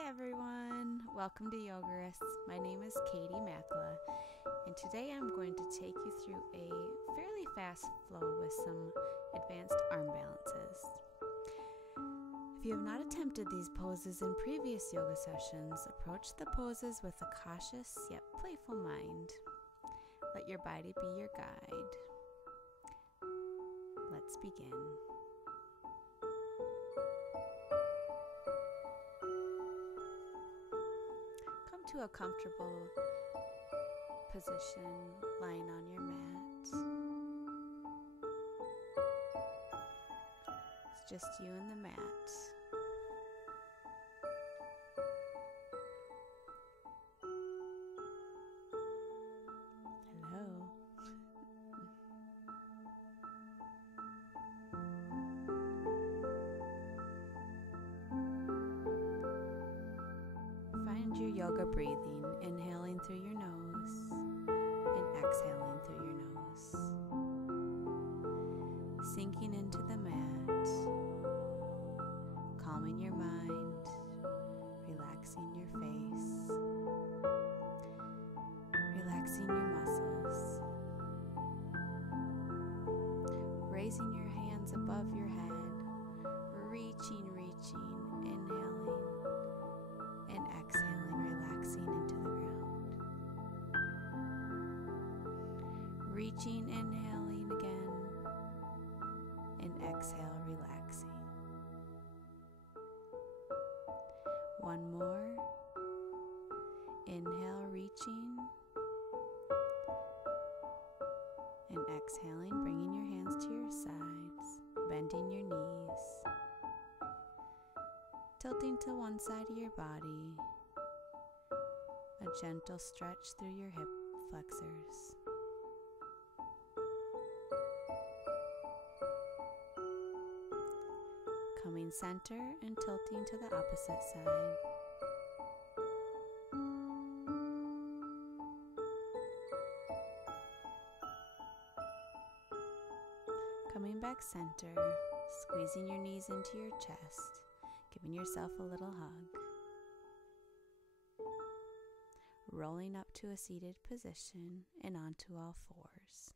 Hi everyone, welcome to Yogurus. My name is Katie Makla, and today I'm going to take you through a fairly fast flow with some advanced arm balances. If you have not attempted these poses in previous yoga sessions, approach the poses with a cautious yet playful mind. Let your body be your guide. Let's begin. Come to a comfortable position, lying on your mat. It's just you and the mat. Hello. Find your yoga breathing, inhaling through your nose and exhaling through your nose. Sinking into the mat, calming your mind, relaxing your face, relaxing your muscles, raising your hands above your head, reaching, inhaling and exhaling, relaxing into the ground. Reaching, inhaling again, and exhale, relaxing. One more. Inhale, reaching, and exhaling, bringing your hands to your sides, bending your knees, tilting to one side of your body, a gentle stretch through your hip flexors. Coming center and tilting to the opposite side. Coming back center, squeezing your knees into your chest, giving yourself a little hug. Rolling up to a seated position and onto all fours.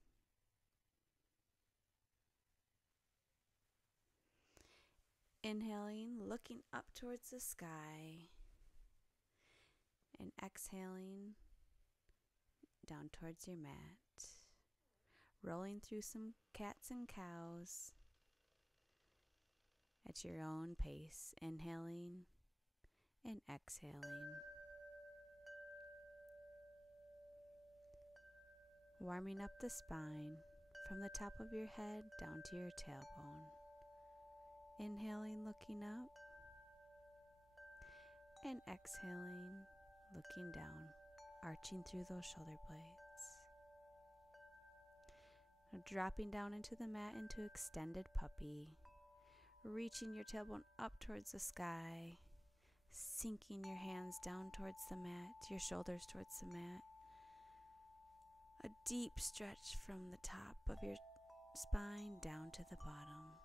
Inhaling, looking up towards the sky, and exhaling down towards your mat. Rolling through some cats and cows at your own pace, inhaling and exhaling. Warming up the spine from the top of your head down to your tailbone. Inhaling, looking up, and exhaling, looking down, arching through those shoulder blades. Now dropping down into the mat into extended puppy, reaching your tailbone up towards the sky, sinking your hands down towards the mat, your shoulders towards the mat. A deep stretch from the top of your spine down to the bottom.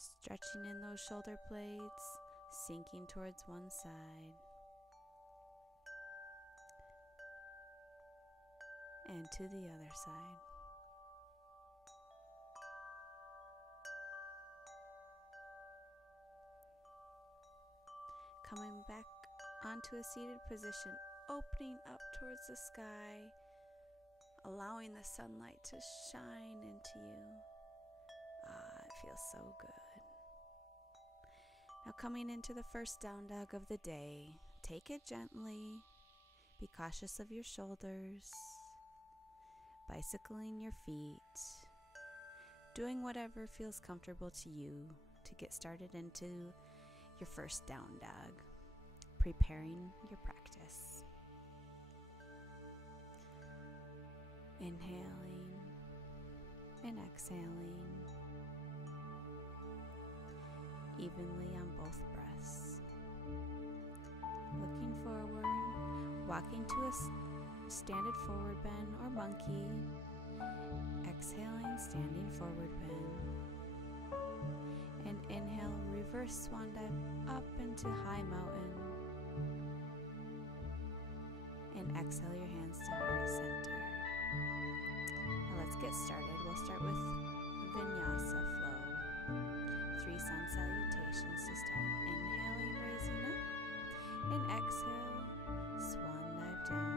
Stretching in those shoulder blades, sinking towards one side. And to the other side. Coming back onto a seated position, opening up towards the sky, allowing the sunlight to shine into you. It feels so good. Now coming into the first down dog of the day, take it gently, be cautious of your shoulders, bicycling your feet, doing whatever feels comfortable to you to get started into your first down dog, preparing your practice. Inhaling and exhaling evenly on both breaths. Looking forward, walking to a standard forward bend or monkey. Exhaling, standing forward bend. And inhale, reverse swan dive up into high mountain. And exhale your hands to heart center. Now let's get started. We'll start with Vinyasa flow. 3 sun salutations to start. Inhaling, raising up. And exhale, swan dive down.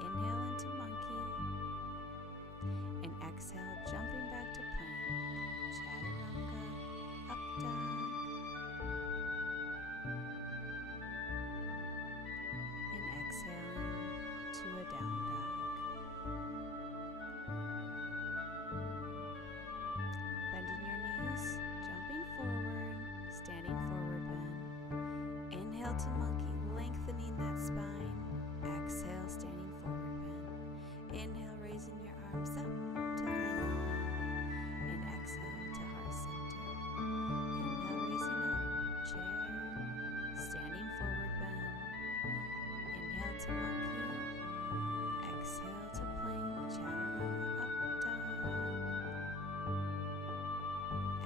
Inhale into monkey. And exhale, jumping back to plank. Chaturanga, up dog. And exhaling to a down dog. Bending your knees, jumping forward, standing forward bend. Inhale to monkey, lengthening that spine. Exhale, standing forward bend. Inhale, raising your arms up to high mountain. And exhale to heart center. Inhale, raising up, chair, standing forward bend. Inhale to monkey. Exhale to plank, chaturanga, up dog.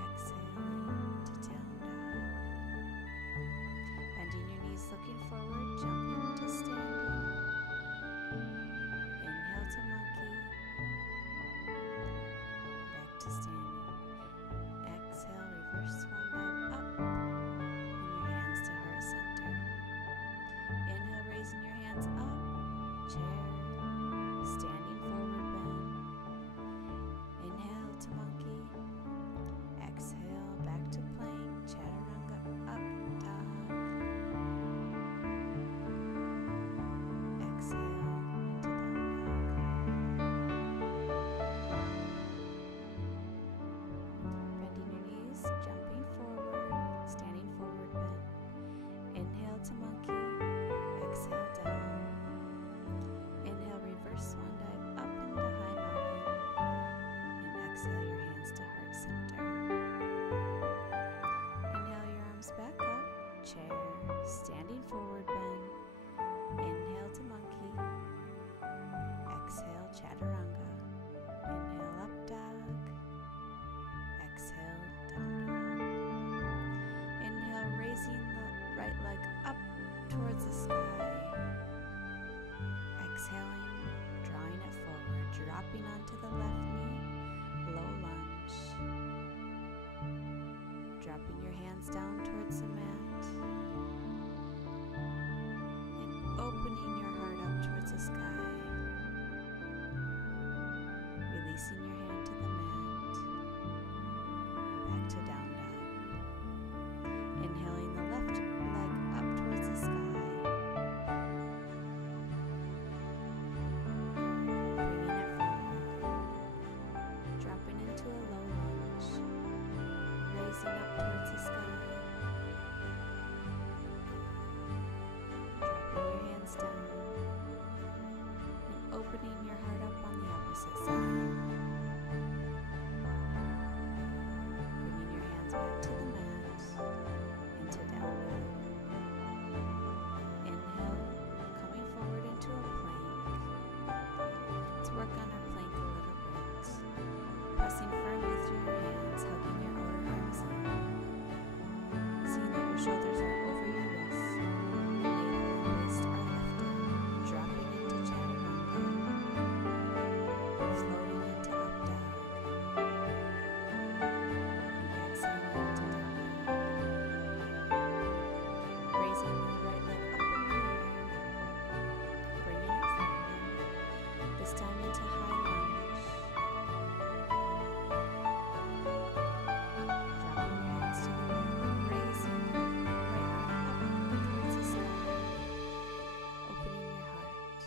Exhaling to down dog. Bending your knees, looking forward, jumping to standing. Inhale to monkey. Back to standing. Exhale, reverse swan dive up. And your hands to heart center. Inhale, raising your hands up. Chair. Standing forward bend. Inhale to monkey. Exhale, back to plank. Chaturanga, up dog. Exhale into down dog. Bending your knees, jumping forward, standing forward bend. Inhale to monkey. Exhale down. Inhale, reverse swan dive up into high mountain. And exhale your hands to heart center. Inhale your arms back up. Chair. Standing forward bend. Inhale to monkey. Exhale chaturanga. Inhale up dog. Exhale down dog. Inhale, raising the right leg up towards the sky. Exhaling, drawing it forward, dropping onto the left knee, low lunge. Dropping your hands down towards the mat. And opening your heart up towards the sky. Releasing your hand to the mat. Back to down dog. Inhaling the left leg up towards the sky. Bringing it forward. Dropping into a low lunge. Raising up towards the sky. Dropping your hands down. And opening your heart up on the opposite side. Bringing your hands back to the mat. Into down dog. Inhale, coming forward into a plank. Let's work on our plank a little bit. Pressing firmly through your hands, hugging your outer arms in. Seeing that your shoulders are over your wrists. Navel and waist are lifted, dropping into chaturanga. Floating into up dog. And exhaling to down dog. Raising the right leg up in the air. Bringing it forward. This time into high lunge. Dropping your hands to the ground. Raising right arm up towards the sky. Opening your heart.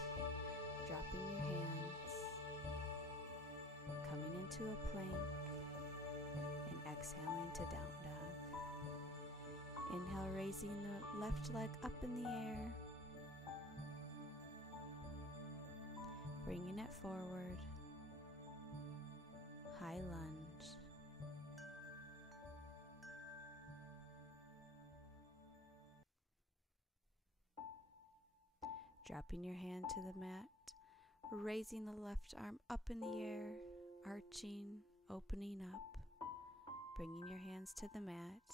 Dropping your hands. Coming into a plank. And exhaling to down dog. Inhale, raising the left leg up in the air. Bringing it forward. High lunge. Dropping your hand to the mat. Raising the left arm up in the air. Arching, opening up. Bringing your hands to the mat,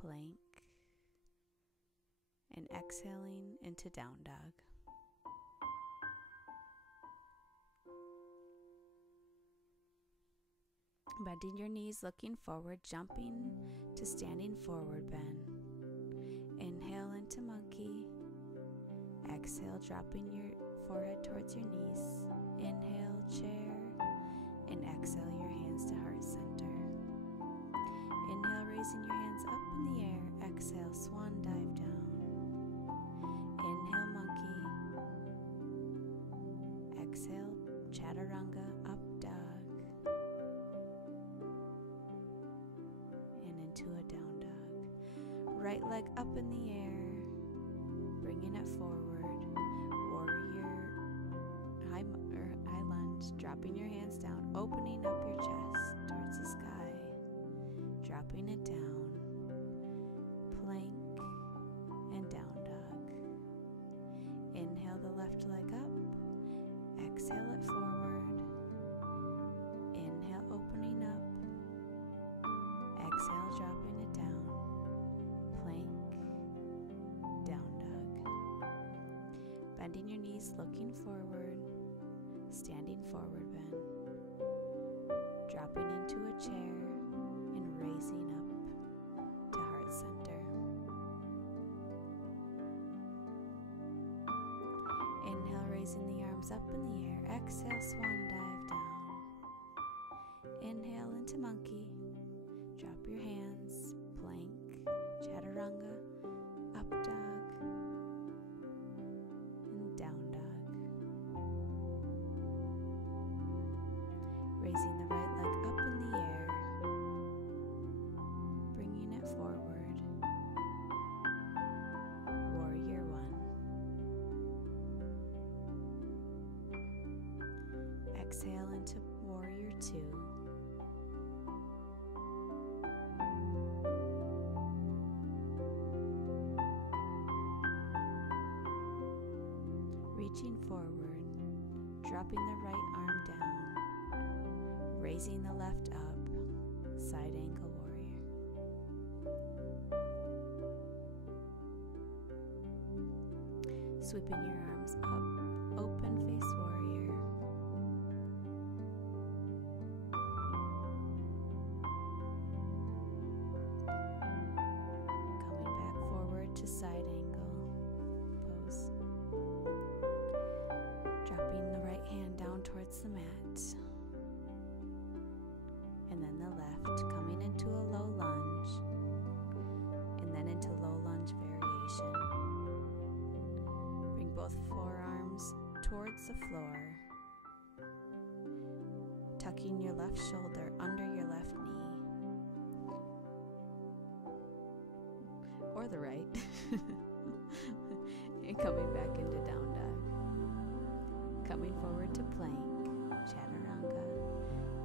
plank, and exhaling into down dog. Bending your knees, looking forward, jumping to standing forward bend. Inhale into monkey. Exhale, dropping your forehead towards your knees. Inhale, chair, and exhale your hands to heart center. Inhale, raising your hands up in the air. Exhale, swan dive down. Inhale, monkey. Exhale, chaturanga, up dog. And into a down dog. Right leg up in the air, bringing it forward. Warrior, high lunge, dropping your hands down, opening up your chest towards the sky, dropping it down, plank, and down dog. Inhale the left leg up, exhale it forward. Inhale, opening up, exhale, dropping it down, plank, down dog. Bending your knees, looking forward, standing forward bend, dropping into a chair and raising up to heart center. Inhale, raising the arms up in the air. Exhale, swan dive down. Inhale into monkey. Drop your hands, plank, chaturanga, up dog, and down dog. Raising the right leg up in the air, bringing it forward. Warrior one. Exhale into warrior two. Reaching forward, dropping the right arm down, raising the left up, side angle warrior. Sweeping your arms up, open face warrior. Coming back forward to side angle pose. Dropping the right hand down towards the mat. And then the left, coming into a low lunge. And then into low lunge variation. Bring both forearms towards the floor. Tucking your left shoulder under your left knee. Or the right. And coming back into down dog. Coming forward to plank, chaturanga,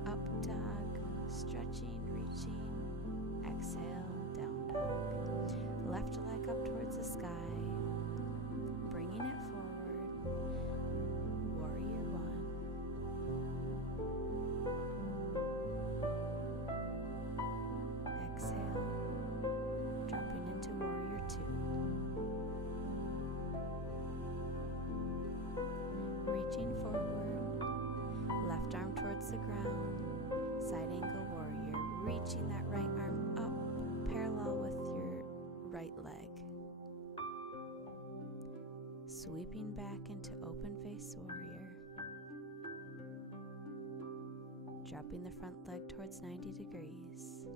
up dog, stretching, reaching, exhale, down dog. Left leg up towards the sky, bringing it forward, warrior one. Exhale, dropping into warrior two. Reaching forward, left arm towards the ground, side angle warrior, reaching that right arm up parallel with your right leg. Sweeping back into open face warrior. Dropping the front leg towards 90 degrees.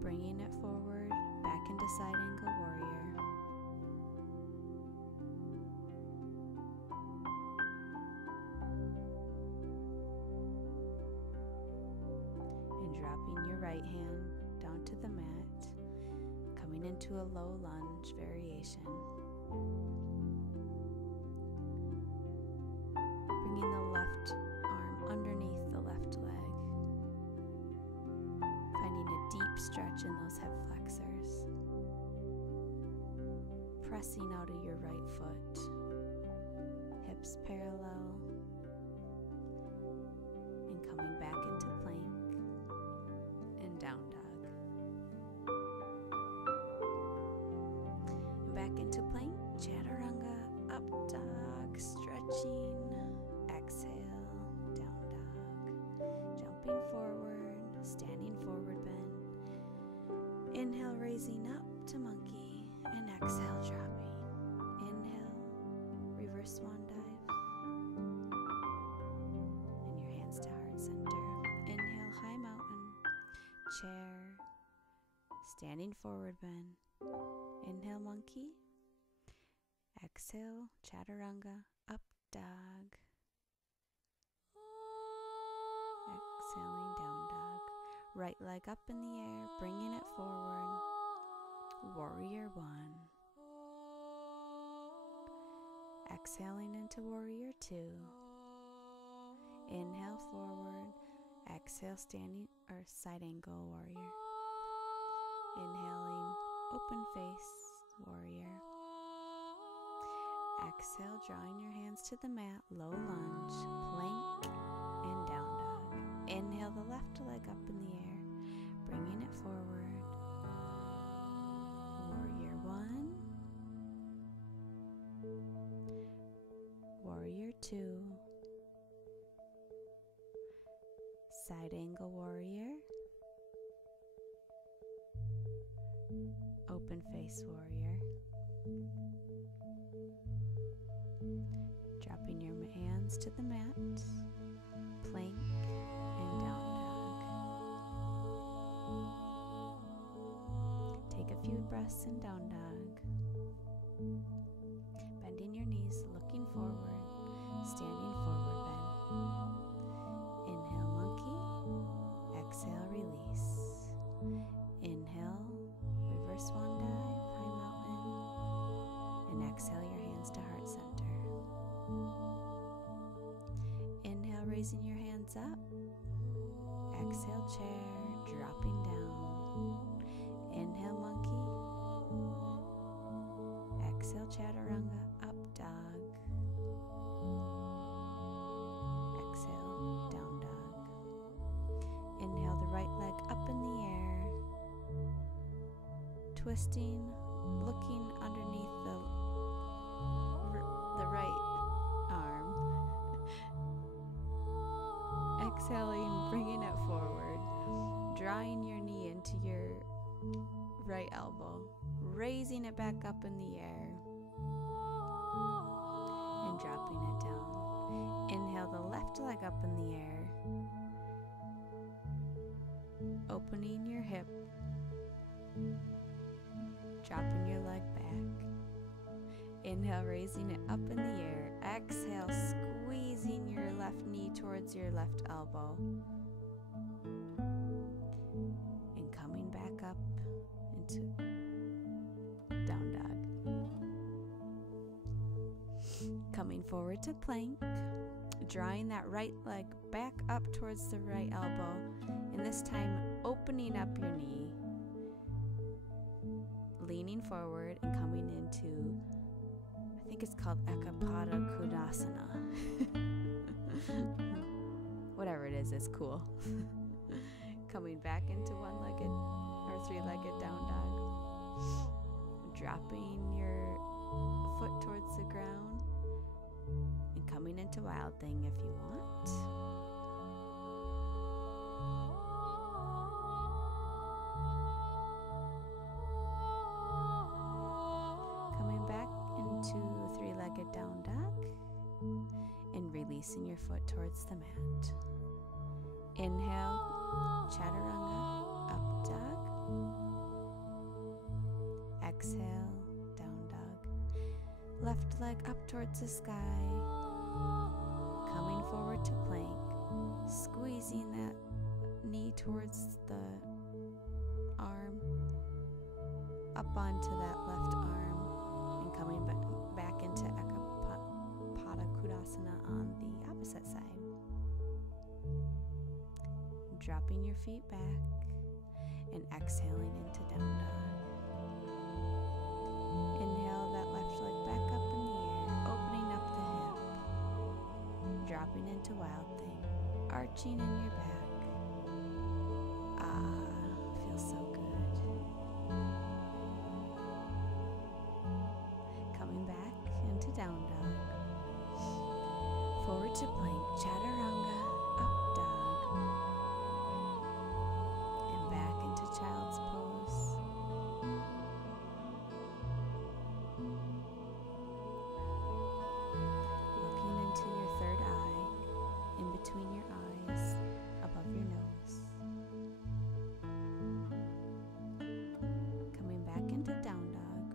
Bringing it forward, back into side angle warrior. Dropping your right hand down to the mat, coming into a low lunge variation. Bringing the left arm underneath the left leg. Finding a deep stretch in those hip flexors. Pressing out of your right foot. Hips parallel. And stretching. Exhale, down dog. Jumping forward, standing forward bend. Inhale, raising up to monkey, and exhale, dropping. Inhale, reverse swan dive. And your hands to heart center. Inhale, high mountain, chair, standing forward bend. Inhale, monkey. Exhale, chaturanga, up dog. Exhaling, down dog. Right leg up in the air, bringing it forward. Warrior one. Exhaling into warrior two. Inhale forward. Exhale, standing or side angle warrior. Inhaling, open face warrior. Exhale, drawing your hands to the mat, low lunge, plank, and down dog. Inhale the left leg up in the air, bringing it forward. Warrior one. Warrior two. Side angle warrior. Open face warrior. Dropping your hands to the mat, plank, and down dog. Take a few breaths in down dog. Bending your knees, looking forward, standing forward bend. Inhale, monkey. Exhale, release. Inhale, reverse swan dive, high mountain. And exhale, your hands to heart center. Inhale, raising your hands up. Exhale, chair, dropping down. Inhale, monkey. Exhale, chaturanga, up dog. Exhale, down dog. Inhale the right leg up in the air. Twisting, looking underneath the right arm. Exhaling, bringing it forward. Drawing your knee into your right elbow. Raising it back up in the air. And dropping it down. Inhale the left leg up in the air. Opening your hip. Dropping your leg back. Inhale, raising it up in the air. Exhale, squeezing your left knee towards your left elbow. And coming back up into down dog. Coming forward to plank. Drawing that right leg back up towards the right elbow. And this time, opening up your knee. Leaning forward and coming into, I think it's called Ekapada Kudasana. Whatever it is, it's cool. Coming back into one-legged or three-legged down dog. Dropping your foot towards the ground and coming into wild thing if you want. To three-legged down dog and releasing your foot towards the mat. Inhale, chaturanga, up dog. Exhale, down dog. Left leg up towards the sky. Coming forward to plank. Squeezing that knee towards the arm. Up onto that left arm. Coming back into Ekapada Kudasana on the opposite side. Dropping your feet back and exhaling into down dog. Inhale that left leg back up in the air, opening up the hip. Dropping into wild thing, arching in your back. Feels so good. Down dog. to plank, chaturanga, up dog, and back into child's pose. Looking into your third eye, in between your eyes, above your nose. Coming back into down dog.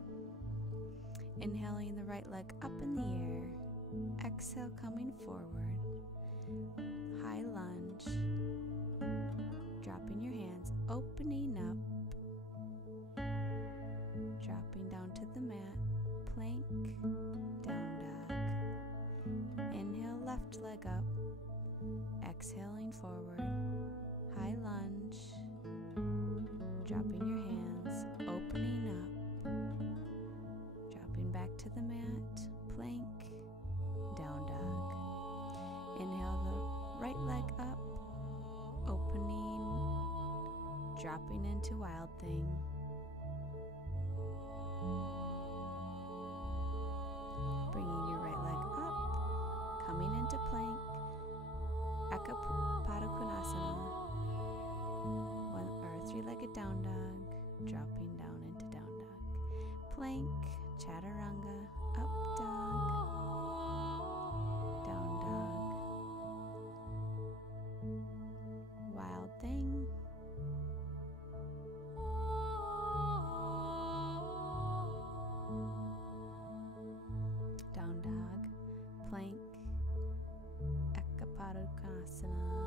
Inhaling the right leg up in the air. Exhale, coming forward. High lunge. Dropping your hands, opening up. Dropping down to the mat. Plank, down dog. Inhale, left leg up. Exhaling forward. High lunge. Dropping your hands, opening up. Dropping back to the mat. Plank, down dog. Inhale the right leg up, opening, dropping into wild thing. Bringing your right leg up, coming into plank, Ekapadokvanasana, one or three-legged down dog, dropping down into down dog. Plank, chaturanga, up dog, down dog, wild thing, down dog, plank, Ekapadokvanasana,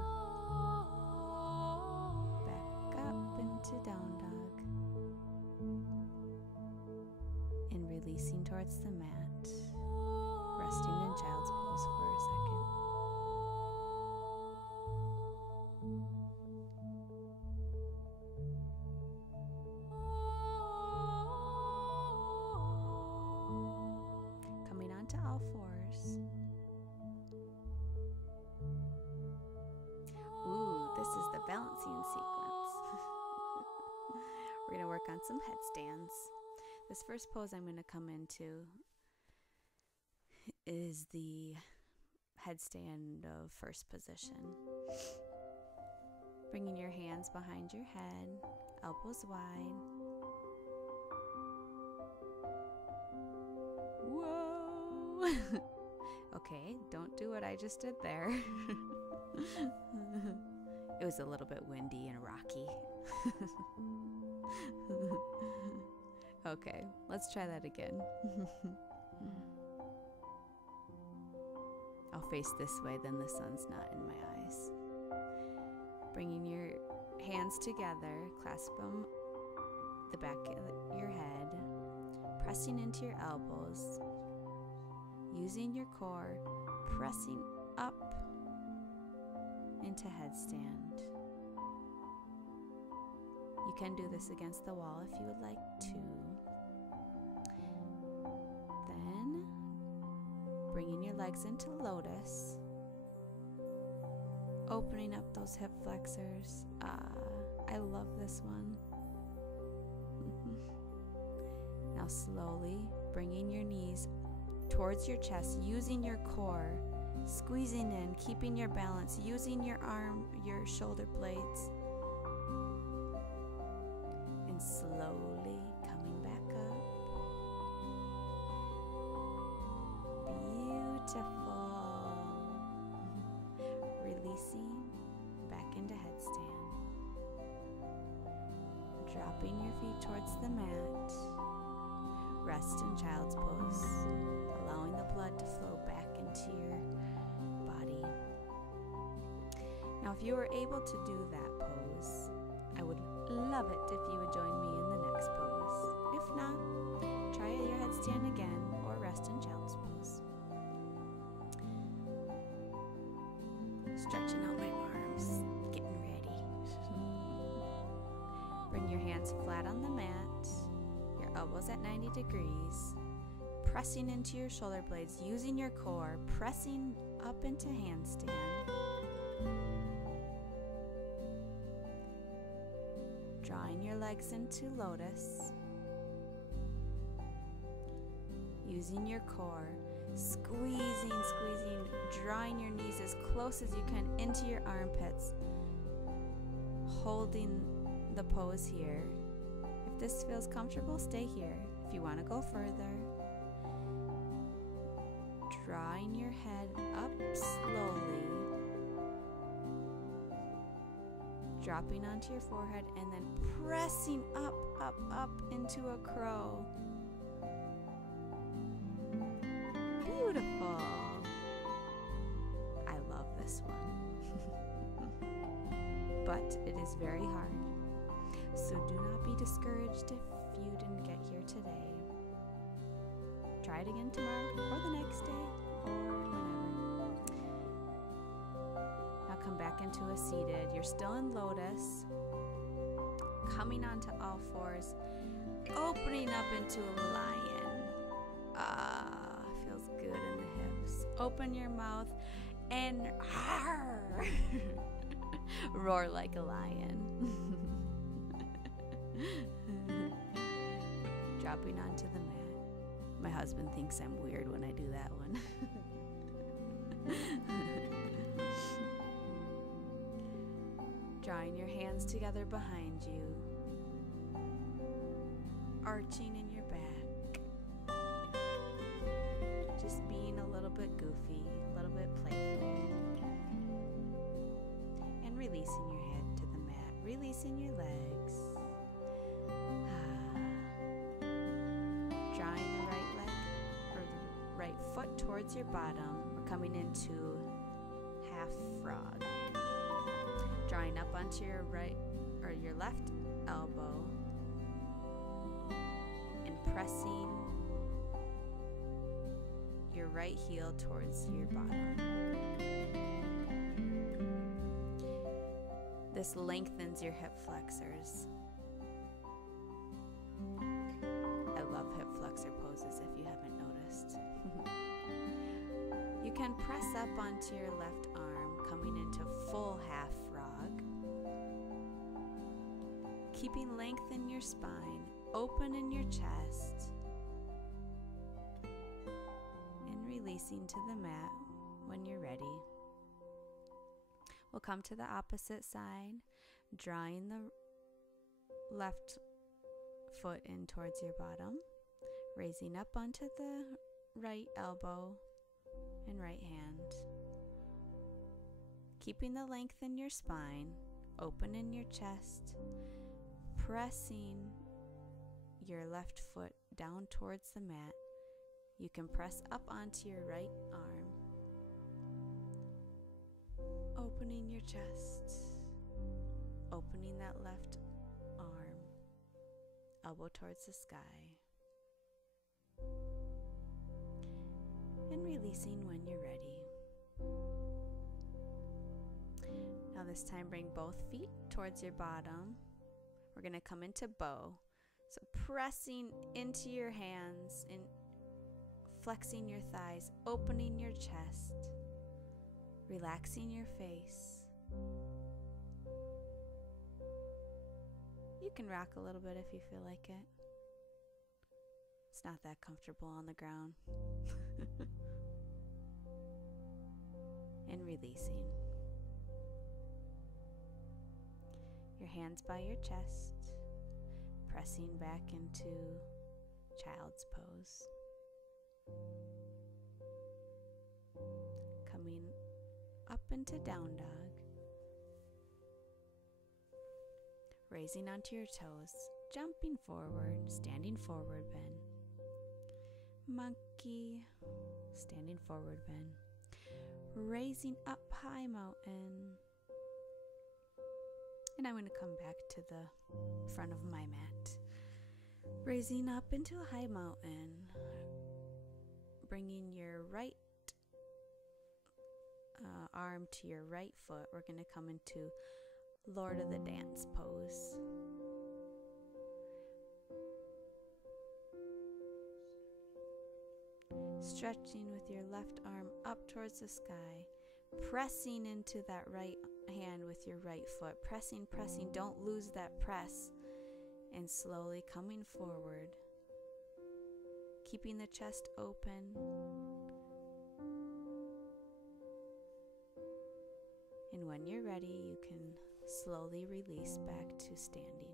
back up into down dog, and releasing towards the mat, resting in child's pose for a second. Coming onto all fours. Ooh, this is the balancing sequence. We're going to work on some headstands. This first pose I'm going to come into is the headstand of first position. Bringing your hands behind your head, elbows wide. Whoa! Okay, don't do what I just did there. It was a little bit windy and rocky. Okay, let's try that again. I'll face this way, then the sun's not in my eyes. Bringing your hands together, clasp them the back of your head, pressing into your elbows, using your core, pressing up into headstand. You can do this against the wall if you would like to. Then, bringing your legs into lotus, opening up those hip flexors. I love this one. Now slowly bringing your knees towards your chest, using your core, squeezing in, keeping your balance, using your arm, your shoulder blades, and slowly coming back up. Beautiful. Releasing back into headstand. Dropping your feet towards the mat. Rest in child's pose, allowing the blood to flow back into your body. Now, if you were able to do that pose, I would love it if you would join me in the next pose. If not, try your headstand again or rest in child's pose. Stretching out my arms, getting ready. Bring your hands flat on the mat, your elbows at 90 degrees, pressing into your shoulder blades, using your core, pressing up into handstand. Drawing your legs into lotus, using your core, Squeezing, drawing your knees as close as you can into your armpits. Holding the pose here. If this feels comfortable, stay here. If you want to go further, drawing your head up slowly, dropping onto your forehead, and then pressing up into a crow. Beautiful. I love this one. But it is very hard. So do not be discouraged if you didn't get here today. Try it again tomorrow or the next day or whenever. Now come back into a seated. You're still in lotus. Coming onto all fours. Opening up into a lion. Feels good in the hips. Open your mouth and roar like a lion. Dropping onto the mat. My husband thinks I'm weird when I do that one. Drawing your hands together behind you. Arching in your back. Just being a little bit goofy, a little bit playful. And releasing your head to the mat. Releasing your legs. Drawing the right leg or the right foot towards your bottom. We're coming into half frog. Drawing up onto your right or your left elbow and pressing your right heel towards your bottom. This lengthens your hip flexors. I love hip flexor poses if you haven't noticed. You can press up onto your left arm, coming into full half frog. Keeping length in your spine, open in your chest, and releasing to the mat when you're ready. We'll come to the opposite side, drawing the left foot in towards your bottom, raising up onto the right elbow and right hand. Keeping the length in your spine, open in your chest, pressing your left foot down towards the mat. You can press up onto your right arm, opening your chest, opening that left arm, elbow towards the sky, and releasing when you're ready. Now this time bring both feet towards your bottom. We're going to come into bow. So pressing into your hands and flexing your thighs, opening your chest, relaxing your face. You can rock a little bit if you feel like it. It's not that comfortable on the ground. And releasing. Your hands by your chest, pressing back into child's pose. Coming up into down dog. Raising onto your toes, jumping forward, standing forward bend. Monkey, standing forward bend. Raising up high mountain. And I'm going to come back to the front of my mat. Raising up into a high mountain. Bringing your right arm to your right foot. We're going to come into Lord of the Dance pose. Stretching with your left arm up towards the sky. Pressing into that right hand with your right foot. Pressing. Don't lose that press. And slowly coming forward. Keeping the chest open. when you're ready, you can slowly release back to standing.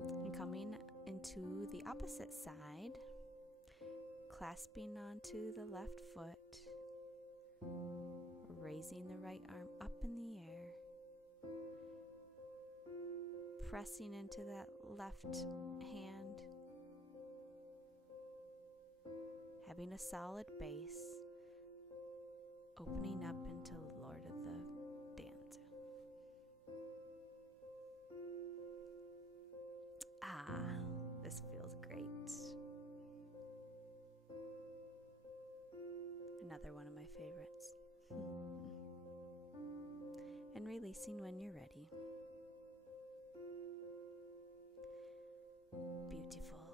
And coming into the opposite side, clasping onto the left foot, raising the right arm up in the air, pressing into that left hand, having a solid base, opening up into Lord of the Dance. This feels great. Another one of my favorites. And releasing when you're ready. Beautiful.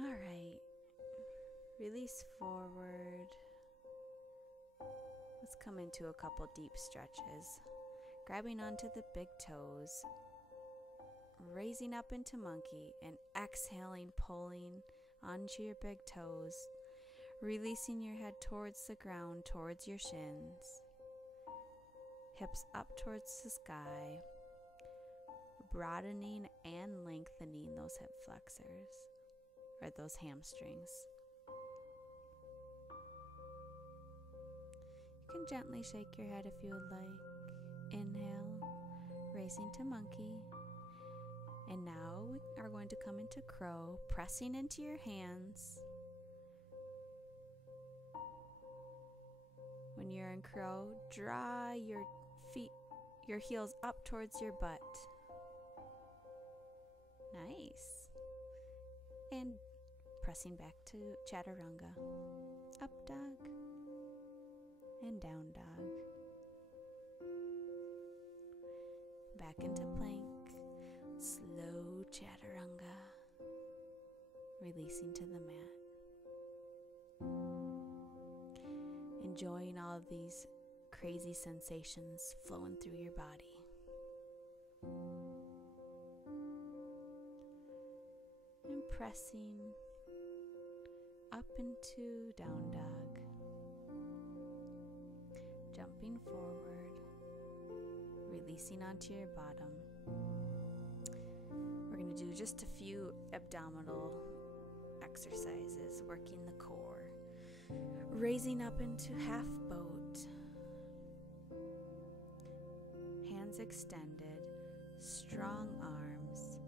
All right. Release forward. Let's come into a couple deep stretches. Grabbing onto the big toes, raising up into monkey, and exhaling, pulling onto your big toes, releasing your head towards the ground, towards your shins, hips up towards the sky, broadening and lengthening those hip flexors, or those hamstrings. You can gently shake your head if you would like. Inhale, raising to monkey. And now we are going to come into crow, pressing into your hands. When you're in crow, draw your feet, your heels up towards your butt. Nice. And pressing back to chaturanga. Up dog and down dog. Back into plank, slow chaturanga, releasing to the mat. Enjoying all of these crazy sensations flowing through your body. And pressing up into down dog. Jumping forward. Releasing onto your bottom. We're going to do just a few abdominal exercises, working the core. Raising up into half boat. Hands extended, strong arms.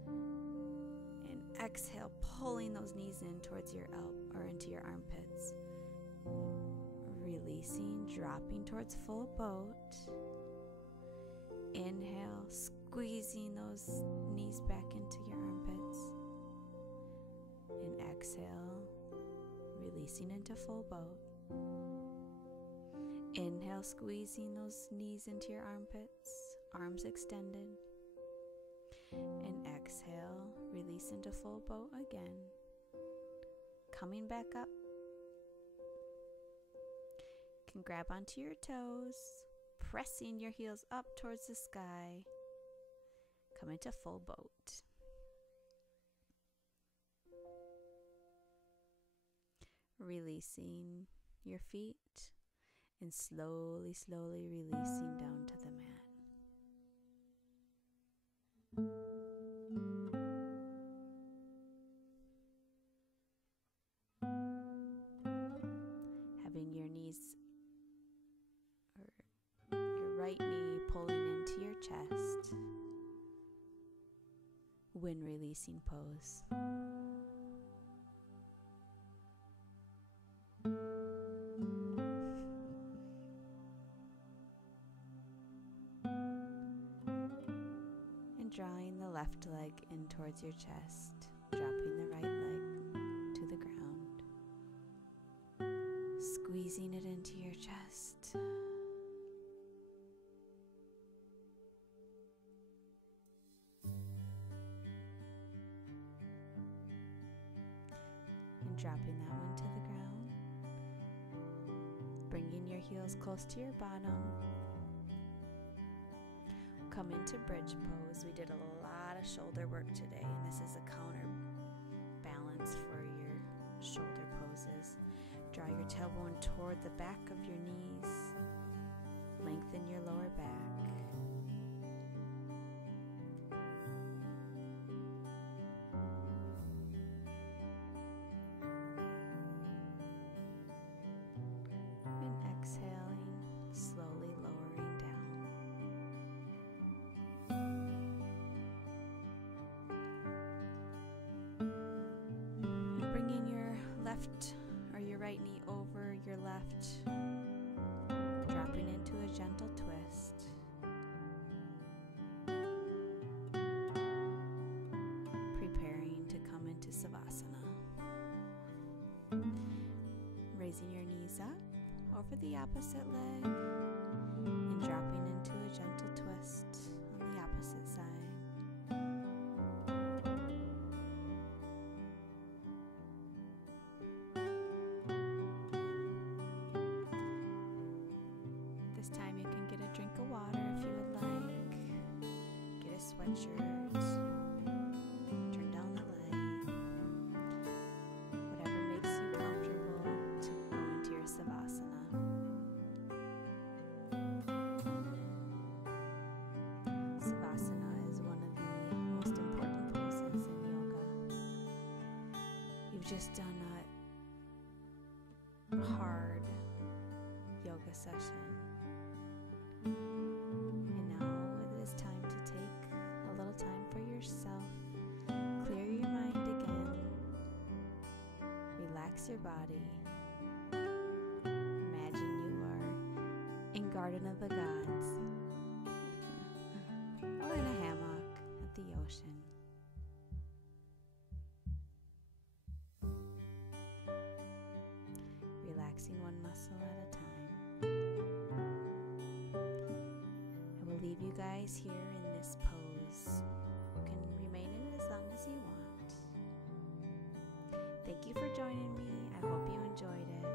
And exhale, pulling those knees in towards your or into your armpits. Releasing, dropping towards full boat. Inhale, squeezing those knees back into your armpits. And exhale, releasing into full boat. Inhale, squeezing those knees into your armpits, arms extended. And exhale, release into full boat again. Coming back up. You can grab onto your toes. Pressing your heels up towards the sky. Come into full boat. Releasing your feet and slowly, slowly releasing down to the mat. Having your knees right knee pulling into your chest when releasing pose. And drawing the left leg in towards your chest, dropping the right leg to the ground, squeezing it into your chest. Dropping that one to the ground, bringing your heels close to your bottom, come into bridge pose. We did a lot of shoulder work today, and this is a counter balance for your shoulder poses. Draw your tailbone toward the back of your knees. Lengthen your lower back. And exhaling, slowly lowering down. And bringing your left or your right knee over your left, dropping into a gentle twist. Preparing to come into Savasana. Raising your knees up over the opposite leg and dropping into a gentle twist on the opposite side. This time you can get a drink of water if you would like. Get a sweatshirt. Turn down the light. Whatever makes you comfortable to go into your Savasana. Savasana is one of the most important poses in yoga. You've just done a hard yoga session. And now it is time to take a little time for yourself. Clear your mind again. Relax your body. Imagine you are in Garden of the Gods or in a hammock at the ocean. Relaxing one muscle at a time. Leave you guys here in this pose. You can remain in it as long as you want. Thank you for joining me. I hope you enjoyed it.